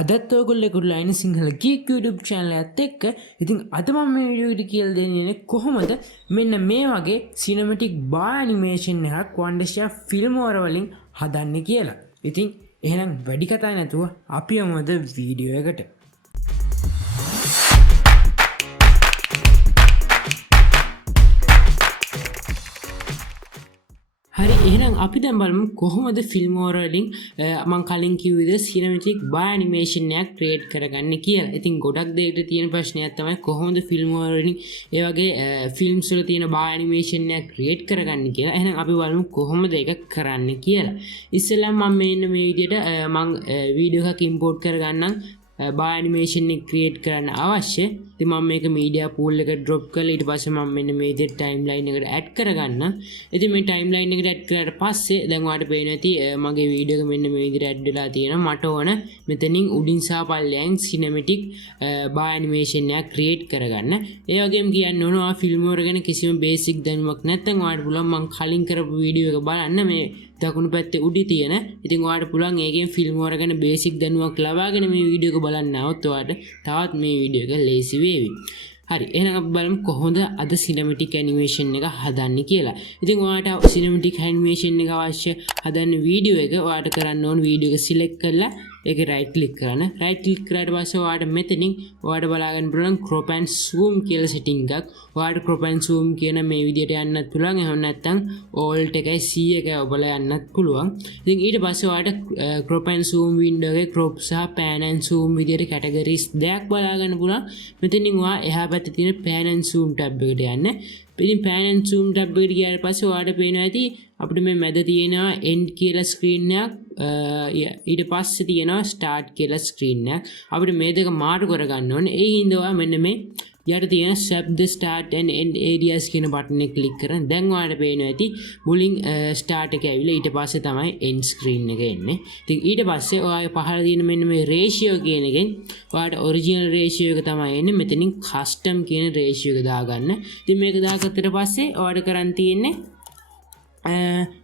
අදත් ඔයගොල්ලෝ line Sinhala ගීක් YouTube channel එකත් එක්ක ඉතින් අද මම මේ වීඩියෝ එක කියලා දෙන්නේ කොහොමද මෙන්න මේ වගේ cinematic bar animation එකක් Wondershare Filmora වලින් හදන්නේ කියලා. ඉතින් එහෙනම් වැඩි කතා නැතුව අපි යමු අද වීඩියෝ එකට. හරි එහෙනම් අපි දැන් බලමු කොහොමද Filmora වලින් මම කලින් කිව්ව විදිහට cinematic bar animation එකක් create කරගන්නේ කියලා. ඉතින් ගොඩක් දෙයකට තියෙන ප්‍රශ්නයක් තමයි කොහොමද Filmora වලින් ඒ වගේ films වල තියෙන bar animation එකක් create කරගන්නේ කියලා. එහෙනම් අපි බලමු කොහොමද ඒක කරන්නේ කියලා. ඉස්සෙල්ලා මම මෙන්න මේ විදිහට මම වීඩියෝ එකක් import කරගන්නම්. bar animation එක create කරන්න අවශ්‍ය. ඉතින් මම මේක media pool එකට drop කරලා ඊට පස්සේ මම මෙන්න මේ විදිහට timeline එකට add කරගන්න. ඉතින් මේ timeline එකට add කරාට පස්සේ දැන් ඔයාලට පේනවා ඇති මගේ වීඩියෝ එක මෙන්න මේ විදිහට add වෙලා තියෙනවා. මට ඕන මෙතනින් උඩින් සහ පල්ලෙයන් cinematic bar animation එකක් create කරගන්න. ඒ වගේම කියන්න ඕන ඔයා Filmora ගැන කිසිම basic දැනුමක් නැත්නම් ඔයාලට පුළුවන් මම කලින් කරපු වීඩියෝ එක බලන්න මේ දකුණු පැත්තේ උඩි තියෙන. ඉතින් ඔයාලට පුළුවන් ඒකෙන් Filmora ගැන බේසික් දැනුමක් ලබාගෙන මේ වීඩියෝ එක බලන්න આવොත් ඔයාලට තවත් මේ වීඩියෝ එක ලේසි වේවි. හරි එහෙනම් අපි බලමු කොහොමද අද cinematic animation එක හදන්නේ කියලා. ඉතින් ඔයාලට cinematic animation එක අවශ්‍ය හදන්න වීඩියෝ එක ඔයාලට කරන්න ඕන වීඩියෝ එක select කරලා ඒක right click කරන්න. right click කරාට පස්සේ ඔයාලට මෙතනින් ඔයාලට බලා ගන්න පුළුවන් crop and zoom කියලා setting එකක්. ඔයාලට crop and zoom කියන මේ විදිහට යන්නත් පුළුවන්. එහෙම නැත්නම් alt එකයි C එකයි ඔබලා යන්නත් පුළුවන්. ඉතින් ඊට පස්සේ ඔයාලට crop and zoom window එකේ crop සහ pan and zoom විදිහට categories දෙකක් බලා ගන්න පුළුවන්. මෙතනින් ඔයා එහා පැත්තේ තියෙන pan and zoom tab එකට යන්න. ඉතින් pan and zoom tab එකට ගියාට පස්සේ ඔයාලට පේනවා ඇති අපිට මේ මැද තියෙනවා end කියලා screen එකක් ඊට පස්සේ තියෙනවා start කියලා screen එකක් අපිට මේ දෙක මාරු කරගන්න ඕනේ ඒ හින්දා ඔයා මෙන්න මේ යට තියෙන swap the start and end areas කියන බටන් එක ක්ලික් කරන් දැන් ඔයාලට පේනවා ඇති මුලින් start එක ඇවිල්ලා ඊට පස්සේ තමයි end screen එක එන්නේ ඉතින් ඊට පස්සේ ඔයාගේ පහළ තියෙන මෙන්න මේ ratio කියන එකෙන් ඔයාලට original ratio එක තමයි එන්නේ මෙතනින් custom කියන ratio එක දාගන්න ඉතින් මේක දාගත්තට පස්සේ ඔයාලට කරන් තියෙන්නේ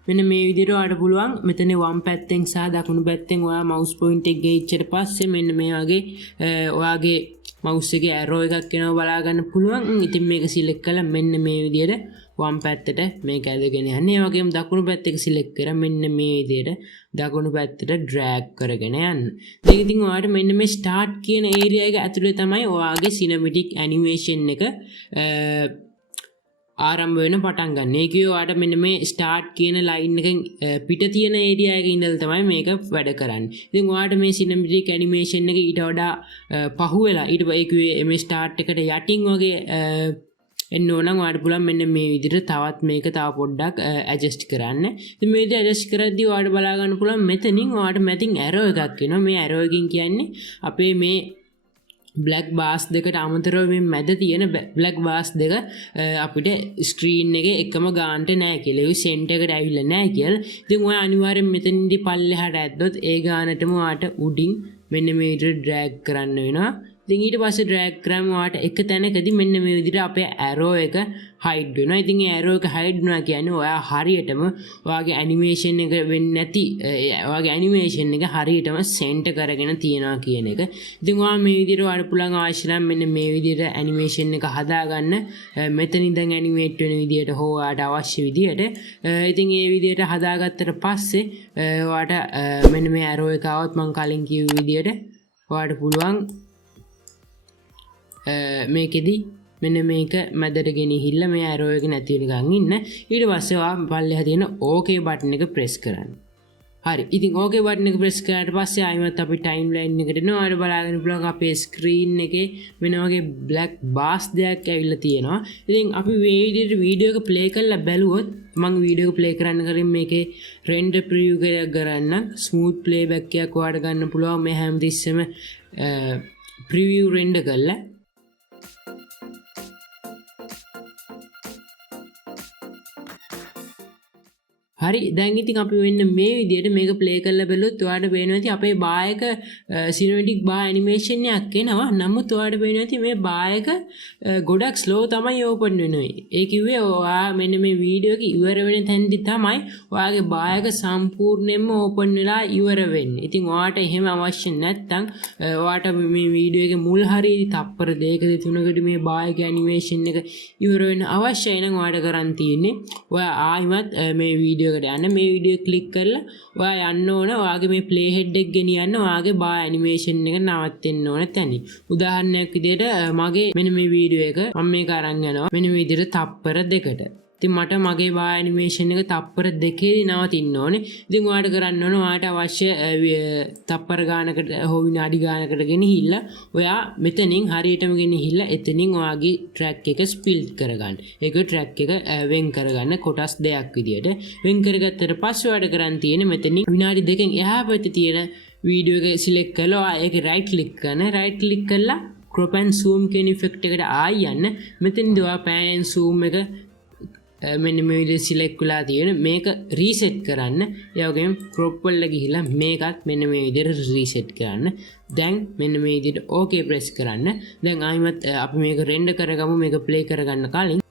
මෙන්න මේ විදිහට ඔයාලට පුළුවන් මෙතන වම් පැත්තෙන් සහ දකුණු පැත්තෙන් ඔයා mouse point එක ගෙච්චට පස්සේ මෙන්න මේ වගේ ඔයාගේ mouse එකේ arrow එකක් එනවා බලා ගන්න පුළුවන්. ඉතින් මේක select කරලා මෙන්න මේ විදිහට වම් පැත්තට මේක ඇදගෙන යන්න. ඒ වගේම දකුණු පැත්ත එක select කරලා මෙන්න මේ විදිහට දකුණු පැත්තට drag කරගෙන යන්න. ඒක ඉතින් ඔයාලට මෙන්න මේ start කියන area එක ඇතුලේ තමයි ඔයාගේ cinematic animation එක ආරම්භ වෙන පටන් ගන්න. ඒකේ ඔයාලට මෙන්න මේ start කියන line එකෙන් පිට තියෙන area එකේ ඉඳලා තමයි මේක වැඩ කරන්නේ. ඉතින් ඔයාලට මේ cinematic animation එක ඊට වඩා පහු වෙලා ඊට ඒකේ මේ start එකට යටින් වගේ එන්න ඕන නම් ඔයාලට පුළුවන් මෙන්න මේ විදිහට තවත් මේක තව පොඩ්ඩක් adjust කරන්න. ඉතින් මේ විදිහට adjust කරද්දී ඔයාලට බලා ගන්න පුළුවන් මෙතනින් ඔයාලට මැදින් arrow එකක් එනවා. මේ arrow එකකින් කියන්නේ අපේ මේ black bars දෙකට අමතරව මේ මැද තියෙන black bars දෙක අපිට screen එකේ එකම ගානට නැහැ කියලා. ඒ center එකට ඇවිල්ලා නැහැ කියලා. ඉතින් ඔය අනිවාර්යෙන් මෙතනදී පල්ලෙහාට ඇද්දොත් ඒ ගානටම ඔයාට උඩින් මෙන්න මේ විදිහට drag කරන්න වෙනවා. ඉතින් ඊට පස්සේ drag කරාම ඔයාට එක තැනකදී මෙන්න මේ විදිහට අපේ arrow එක hide වෙනවා. ඉතින් ඒ arrow එක hide වෙනවා කියන්නේ ඔයා හරියටම ඔයාගේ animation එක වෙන්නේ නැති ඔයාගේ animation එක හරියටම center කරගෙන තියනවා කියන එක. ඉතින් ඔයා මේ විදිහට ඔයාලට පුළුවන් අවශ්‍ය නම් මෙන්න මේ විදිහට animation එක හදාගන්න. මෙතන ඉඳන් animate වෙන විදිහට හෝ ඔයාට අවශ්‍ය විදිහට. ඉතින් ඒ විදිහට හදාගත්තට පස්සේ ඔයාට මෙන්න මේ arrow එක આવත් මම කලින් කිව්ව විදිහට ඔයාට පුළුවන් මේකෙදි මෙන්න මේක මැදට ගෙනහිල්ලා මේ arrow එක නැති වෙනකන් ඉන්න. ඊට පස්සේ ඔයා පල්ලෙහා තියෙන OK බටන් එක press කරන්න. හරි. ඉතින් OK බටන් එක press කරාට පස්සේ ආයිමත් අපි timeline එකට එනවා. ඔයාලට බලාගෙන පුළුවන් අපේ screen එකේ වෙන වගේ black bars දෙකක් ඇවිල්ලා තියෙනවා. ඉතින් අපි මේ විදිහට වීඩියෝ එක play කරලා බැලුවොත් මම වීඩියෝ එක play කරන්න කලින් මේකේ render preview එකක් කරන්න smooth playback එකක් ඔයාලට ගන්න පුළුවන්. මේ හැමතිස්සෙම preview render කරලා හරි දැන් ඉතින් අපි වෙන්න මේ විදිහට මේක ප්ලේ කරලා බැලුවොත් ඔයාලට පේනවා ඇති අපේ බායක සිනමැටික් බා ඇනිමේෂන් එකක් එනවා. නමුත් ඔයාලට පේනවා ඇති මේ බායක ගොඩක් ස්ලෝ තමයි ඕපන් වෙන්නේ. ඒ කිව්වේ ඔයා මෙන්න මේ වීඩියෝ එක ඉවර වෙන තැනදී තමයි ඔයාගේ බායක සම්පූර්ණයෙන්ම ඕපන් වෙලා ඉවර වෙන්නේ. ඉතින් ඔයාට එහෙම අවශ්‍ය නැත්නම් ඔයාට මේ වීඩියෝ එකේ මුල් හරිය තප්පර 2ක 3කට මේ බායක ඇනිමේෂන් එක ඉවර වෙන්න අවශ්‍යයි නම් ඔයාට කරන් තියෙන්නේ ඔයා ආයිමත් මේ වීඩියෝ එකට යන්න මේ වීඩියෝ ක්ලික් කරලා ඔයා යන්න ඕන ඔයාගේ මේ ප්ලේ හෙඩ් එක ගෙනියන්න ඔයාගේ බා ඇනිමේෂන් එක නවත්තෙන්න ඕන තැන. උදාහරණයක් විදිහට මගේ මෙන්න මේ වීඩියෝ එක මම මේක අරන් යනවා මෙන්න මේ විදිහට තප්පර 2කට. ඉතින් මට මගේ බා ඇනිමේෂන් එක තප්පර 2කේදී නවතින්න ඕනේ. ඉතින් ඔයාලට කරන්න ඕන ඔයාලට අවශ්‍ය තප්පර ගානකට හෝ විනාඩි ගානකට ගෙනහිල්ලා ඔයා මෙතනින් හරියටම ගෙනහිල්ලා එතනින් ඔයාගේ ට්‍රැක් එක ස්ප්ලිට් කරගන්න. ඒක ට්‍රැක් එක වෙන් කරගන්න කොටස් දෙකක් විදියට. වෙන් කරගත්තට පස්සේ ඔයාලට කරන් තියෙන්නේ මෙතනින් විනාඩි 2කින් එහා පැත්තේ තියෙන වීඩියෝ එක සිලෙක්ට් කරලා ඒකේ රයිට් ක්ලික් කරන රයිට් ක්ලික් කරලා crop and zoom කියන ඉෆෙක්ට් එකට ආයි යන්න. මෙතනදී ඔයා pan and zoom එක මෙන්න මේ විදිහට සිලෙක්ට් වෙලා තියෙන මේක රීසෙට් කරන්න. ඒ වගේම crop වල ගිහිලා මේකත් මෙන්න මේ විදිහට රීසෙට් කරන්න. දැන් මෙන්න මේ විදිහට okay press කරන්න. දැන් ආයිමත් අපි මේක රෙන්ඩර් කරගමු මේක ප්ලේ කරගන්න කලින්.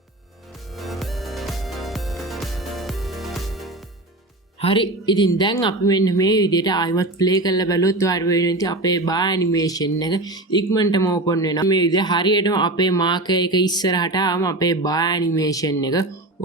හරි ඉතින් දැන් අපි මෙන්න මේ විදිහට ආයිමත් ප්ලේ කරලා බැලුවොත් ඔයාලට වෙන්නේ අපේ බා ඇනිමේෂන් එක ඉක්මනටම ඕපන් වෙනවා. මේ විදිහ හරියටම අපේ මාකර් එක ඉස්සරහට ආවම අපේ බා ඇනිමේෂන් එක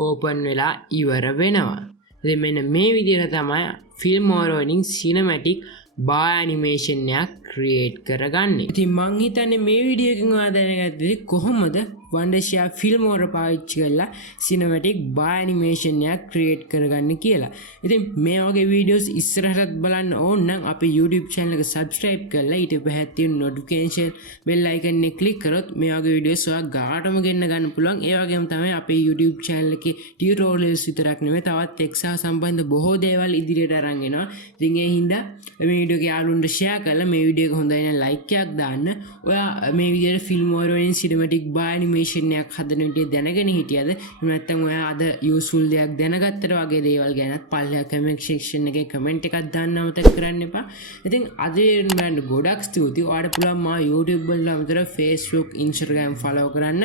ඕපන් වෙලා ඉවර වෙනවා. ඉතින් මෙන්න මේ විදිහට තමයි Filmora වලින් සිනමැටික් බා ඇනිමේෂන් එකක් ක්‍රියේට් කරගන්නේ. ඉතින් මං හිතන්නේ මේ වීඩියෝ එකෙන් ඔයා දැනගත්තේ කොහොමද වන්ඩර්ෂියා Filmora පාවිච්චි කරලා සිනමැටික් බා ඇනිමේෂන් එකක් ක්‍රියේට් කරගන්න කියලා. ඉතින් මේ වගේ වීඩියෝස් ඉස්සරහටත් බලන්න ඕන නම් අපේ YouTube channel එක subscribe කරලා ඊට පහත් තියෙන notification bell icon එක click කරොත් මේ වගේ වීඩියෝස් ඔයා ගාටම ගෙන්න ගන්න පුළුවන්. ඒ වගේම තමයි අපේ YouTube channel එකේ tutorials විතරක් නෙවෙයි තවත් Techzen සම්බන්ධ බොහෝ දේවල් ඉදිරියට අරන් එනවා. ඉතින් ඒ හින්දා මේ වීඩියෝ එක යාළුවන්ට share කරලා මේ වීඩියෝ එක හොඳයි නම් like එකක් දාන්න. ඔයා මේ විදිහට Filmora වලින් cinematic බා ඇනිමේෂන් එකක් හදන විදිහ දැනගෙන හිටියද? එහෙම නැත්නම් ඔයා අද useful දෙයක් දැනගත්තට වගේ දේවල් ගැනත් පල්ලෙහා comment section එකේ comment එකක් දාන්න අමතක කරන්න එපා. ඉතින් අද වෙනම ගොඩක් ස්තුතියි. ඔයාලට පුළුවන් මා YouTube වල අමතර Facebook, Instagram follow කරන්න.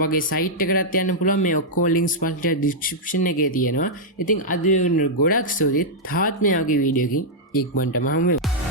වගේ සයිට් එකකට යන්න පුළුවන් මේ ඔක්කොම links පස්සේ description එකේ තියෙනවා. ඉතින් අද වෙන ගොඩක් ස්තුතියි. තාත් මේ වගේ වීඩියෝ එකකින් ඉක්මනටම හමු වෙමු.